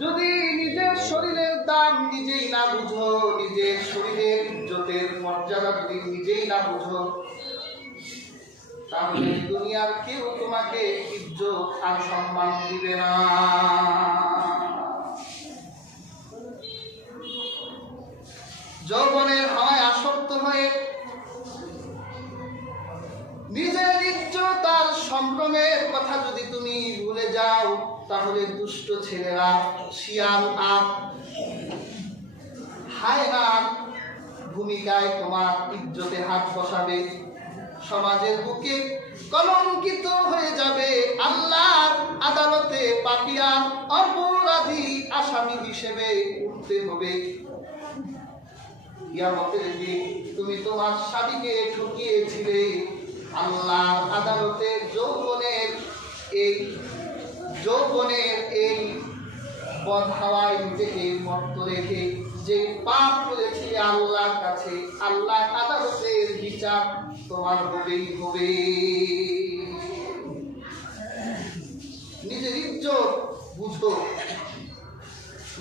যদি নিজের শরীরের দাম নিজেই না বুঝো, নিজের শরীরের ইজ্জতের মর্যাদা যদি নিজেই না বুঝো, তাহলে দুনিয়ার কেউ তোমাকে ইজ্জত আর সম্মান দিবে না। যৌবনের হাওয়ায় আসক্ত হয়ে নিজের ইজ্জত আর সম্ভ্রমের কথা যদি তুমি ভুলে যাও, তাহলে দুষ্ট ছেলেরা শিয়াল আর হায়নার ভূমিকায় তোমার ইজ্জতে হাত বসাবে, সমাজের বুকে কলঙ্কিত হয়ে যাবে, আল্লাহর আদালতে পাপিয়ার অপরাধী আসামি হিসেবে উঠতে হবে। কিয়ামতের দিন তুমি তোমার স্বামীকে ঠকিয়েছিলে, আল্লাহর আদালতে যৌবনের এই পথ হাওয়ায় নিজেকে মত্ত রেখে যে পাপ করেছিলে আল্লাহর কাছে, আল্লাহ আদালতের বিচার তোমার হবেই হবে। নিজের ইজ্জত বুঝো,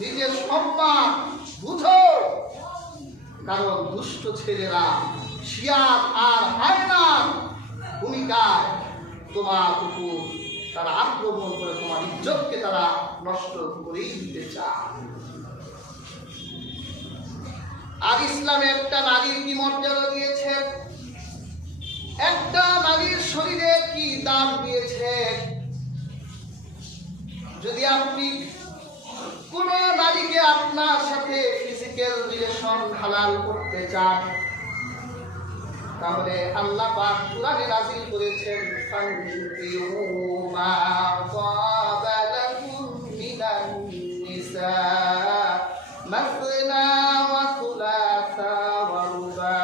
নিজের সম্মান বুঝো, কারণ দুষ্ট ছেলেরা শিয়াল আর হায়নার ভূমিকায় তোমার উপর তারা আক্রমণ করে তোমার ইজ্জতকে তারা নষ্ট করেই দিতে চায়। আর ইসলামে একটা নারীর কি মর্যাদা দিয়েছে, একটা নারীর শরীরে কি দাম দিয়েছে। যদি আপনি কোন নারীকে আপনার সাথে ফিজিক্যাল রিলেশন হালাল করতে চান, তাহলে আল্লাহ পাক কুরআনে নাযিল করেছেন, ফানকিহু মা তাবা লাকুম মিনান নিসা মাসনা ওয়া সুলাসা ওয়া রুবা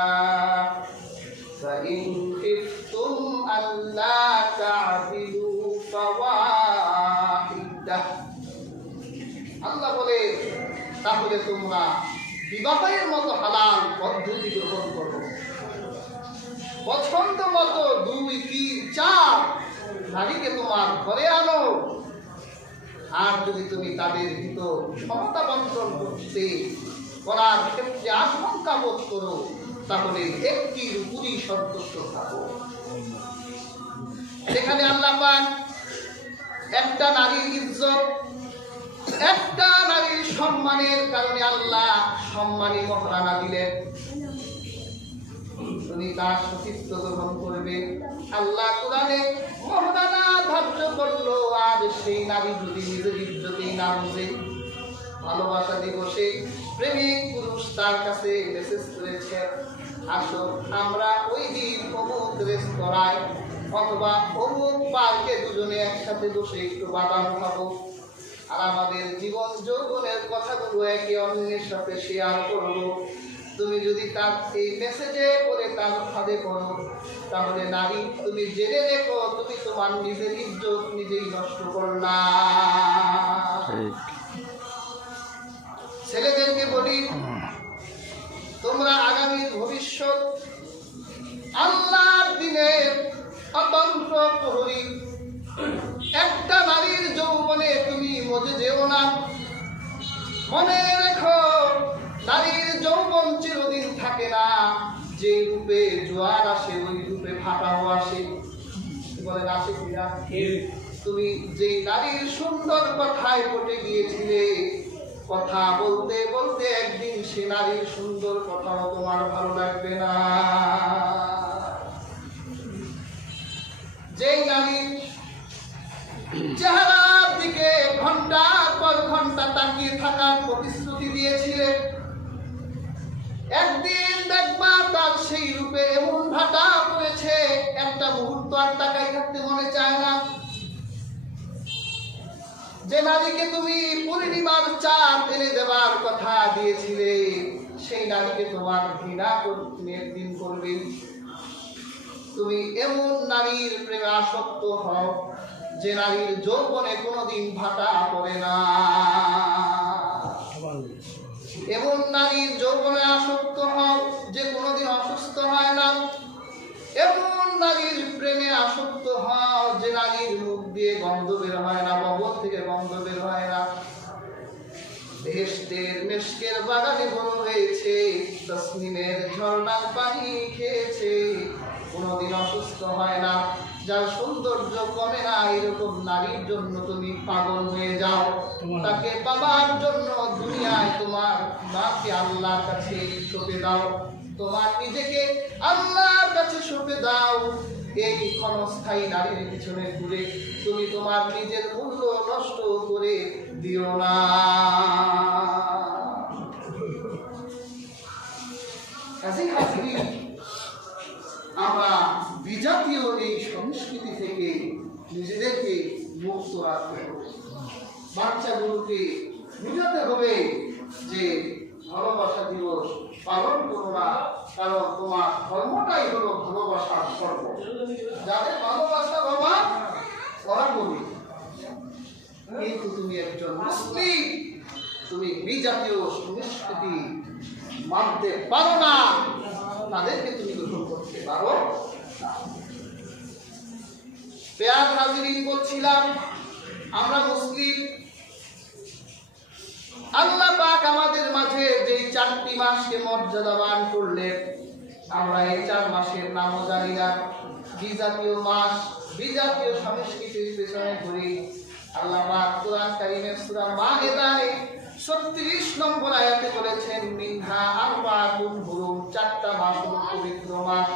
ফাইন খিফতুম আল্লা তা'দিলু ফাওয়াহিদাহ। আল্লাহ বলে, তাহলে তোমরা বিবাহের মতো হালাল পদ্ধতি গ্রহণ করো, পছন্দ মতো 2, 3, 4 নারীকে তোমার ঘরে আনো। আর যদি তুমি তাদের ভিতর ক্ষমতা বন্টন করার ক্ষেত্রে আশঙ্কা বোধ করো, তাহলে একটির উপরই সন্তুষ্ট থাকো। সেখানে আল্লাহ পাক একটা নারীর ইজ্জত, একটা নারীর সম্মানের কারণে আল্লাহ সম্মানী মহারানা দিলেন। তুমি তার সতীত্ব গ্রহণ করবে, আল্লাহ কোরআনে মহারানা ধার্য করলো। আর সেই নারী যদি নিজের ইজ্জতেই না বুঝে, ভালোবাসা দিবসে প্রেমিক পুরুষ তার কাছে মেসেজ করেছে, আসো আমরা ওই দিন অমুক রেস্তোরাঁয় অথবা অমুক পার্কে দুজনে একসাথে বসে একটু বাদাম খাবো, আর আমাদের জীবন যৌবনের কথাগুলো একে অন্যের সাথে শেয়ার করবো। তুমি যদি তার এই মেসেজে করে তার ফাঁদে পড়ো, তাহলে নারী তুমি জেনে রেখো, তুমি তোমার নিজের ইজ্জত নিজেই নষ্ট করলা। ছেলেদেরকে বলি, তোমরা আগামী ভবিষ্যৎ আল্লাহর দ্বীনের অতন্ত্র প্রহরী। একটা নারীর যৌবনে তুমি মজে যেও না। মনে রেখো, নারীর যৌবন চিরদিন থাকে না। যে রূপে জোয়ার আসে, ওই রূপে ভাটাও আসে। বলেন আসে কিনা? তুমি যে নারীর সুন্দর কথায় পটে গিয়েছিলে, কথা বলতে বলতে একদিন সে নারীর সুন্দর কথাও তোমার ভালো লাগবে না। যে নারীর চেহারার দিকে ঘন্টার পর ঘন্টা তাকিয়ে থাকার প্রতিশ্রুতি দিয়েছিলে, একদিন দেখবা তার সেই রূপে এমন ভাটা পড়েছে, একটা মুহূর্ত আর তাকাই থাকতে মনে চায় না। যে নারীকে তুমি পরিবার চাপ এনে দেবার কথা দিয়েছিলে, সেই নারীকে তোমার ঘৃণা একদিন করবে। তুমি এমন নারীর প্রেমে আসক্ত হও যে নারীর যৌবনে কোনোদিন ভাটা পড়ে না। এমন নারীর যৌবনে আসক্ত হও যে কোনোদিন অসুস্থ হয় না। এমন নারীর প্রেমে আসক্ত হও যে নারীর মুখ দিয়ে গন্ধ বের হয় না, বগল থেকে গন্ধ বের হয় না। বেহেশতের মেশকের বাগানে বড় হয়েছে, তসনিমের ঝর্ণার পানি খেয়েছে, কোনোদিন অসুস্থ হয় না, যার সৌন্দর্য কমে না, এরকম নারীর জন্য তুমি পাগল হয়ে যাও। তাকে পাবার জন্য দুনিয়ায় তোমার মাকে আল্লাহর কাছে সঁপে দাও, তোমার নিজেকে আল্লাহর কাছে সঁপে দাও। এই ক্ষণস্থায়ী নারীর পিছনে ঘুরে তুমি তোমার নিজের মূল্য নষ্ট করে দিও না। আমরা বিজাতীয় এই সংস্কৃতি থেকে নিজেদেরকে মুক্ত রাখতে হবে। বাচ্চাগুলোকে বুঝাতে হবে যে ভালোবাসা দিবস পালন করো না, কারণ তোমার ধর্মটাই হলো ভালোবাসার ধর্ম। যাদের ভালোবাসা বাবা ওরা বলি, কিন্তু তুমি একজন মুসলিম, তুমি বিজাতীয় সংস্কৃতি মানতে পারো না, তাদেরকে তুমি গ্রহণ করতে পারো না। পেয়ার হাজিরিন বলছিলাম, আমরা মুসলিম, আল্লাহ পাক আমাদের মাঝে যেই 4টি মাসকে মর্যাদাবান করলেন, আমরা এই 4 মাসের নামও জানি না। বিজাতীয় মাস, বিজাতীয় সংস্কৃতির পেছনে ঘুরি। আল্লাহ পাক কোরআন কারীমের সূরা মায়েদায় 36 নম্বর আয়াতে বলেছেন, মিনহা আরবাতুন হুরুম, 4টা মাস পবিত্র মাস।